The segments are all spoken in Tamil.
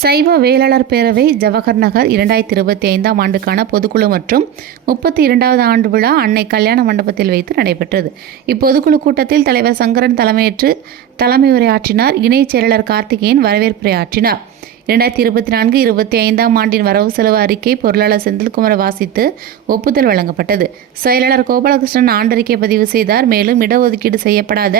சைவ வேளாளர் பேரவை ஜவஹர் நகர் 2025ஆம் ஆண்டுக்கான பொதுக்குழு மற்றும் 32வது ஆண்டு விழா அன்னை கல்யாண மண்டபத்தில் வைத்து நடைபெற்றது. இப்பொதுக்குழு கூட்டத்தில் தலைவர் சங்கரன் தலைமையேற்று தலைமை உரையாற்றினார். இணைச் செயலாளர் கார்த்திகேயன் வரவேற்புரையாற்றினார். 2024-25ஆம் ஆண்டின் வரவு செலவு அறிக்கை பொருளாளர் செந்தில்குமார் வாசித்து ஒப்புதல் வழங்கப்பட்டது. செயலாளர் கோபாலகிருஷ்ணன் ஆண்டறிக்கை பதிவு செய்தார். மேலும் இடஒதுக்கீடு செய்யப்படாத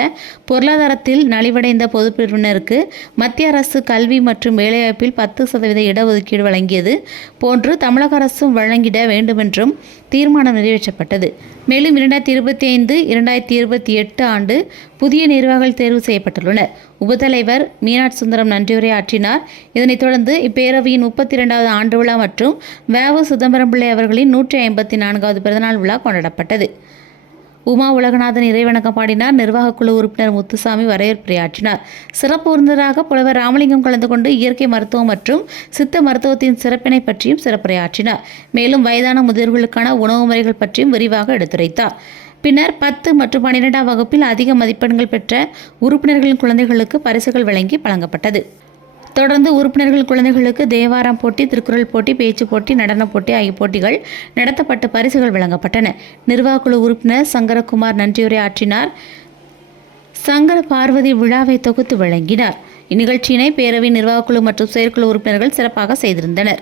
பொருளாதாரத்தில் நலிவடைந்த பொதுப்பிரிவினருக்கு மத்திய அரசு கல்வி மற்றும் வேலைவாய்ப்பில் 10% இடஒதுக்கீடு வழங்கியது போன்று தமிழக அரசும் வழங்கிட வேண்டுமென்றும் தீர்மானம் நிறைவேற்றப்பட்டது. மேலும் 2025-2028 ஆண்டு புதிய நிர்வாகிகள் தேர்வு செய்யப்பட்டுள்ளனர். உபத்தலைவர் மீனாட்சி சுந்தரம் நன்றியுரையாற்றினார். இதனைத் தொடர்ந்து இப்பேரவையின் 32வது ஆண்டு விழா மற்றும் வ.உ. சிதம்பரம் பிள்ளை அவர்களின் 154வது பிறந்தநாள் விழா கொண்டாடப்பட்டது. உமா உலகநாதன் இறைவணக்கம் பாடினார். நிர்வாகக் குழு உறுப்பினர் முத்துசாமி வரவேற்புரையாற்றினார். சிறப்பு விருந்தினராக புலவர் ராமலிங்கம் கலந்து கொண்டு இயற்கை மருத்துவம் மற்றும் சித்த மருத்துவத்தின் சிறப்பினை பற்றியும் சிறப்புரையாற்றினார். மேலும் வயதான முதியோர்களுக்கான உணவு முறைகள் பற்றியும் விரிவாக எடுத்துரைத்தார். பின்னர் 10 மற்றும் 12ஆம் வகுப்பில் அதிக மதிப்பெண்கள் பெற்ற உறுப்பினர்களின் குழந்தைகளுக்கு பரிசுகள் வழங்கி வழங்கப்பட்டது. தொடர்ந்து உறுப்பினர்கள் குழந்தைகளுக்கு தேவாரம் போட்டி, திருக்குறள் போட்டி, பேச்சு போட்டி, நடன போட்டி ஆகிய போட்டிகள் நடத்தப்பட்டு பரிசுகள் வழங்கப்பட்டன. நிர்வாகக்குழு உறுப்பினர் சங்கரகுமார் நன்றியுரையாற்றினார். சங்கர பார்வதி விழாவை தொகுத்து வழங்கினார். இந்நிகழ்ச்சியினை பேரவை நிர்வாகக்குழு மற்றும் செயற்குழு உறுப்பினர்கள் சிறப்பாக செய்திருந்தனர்.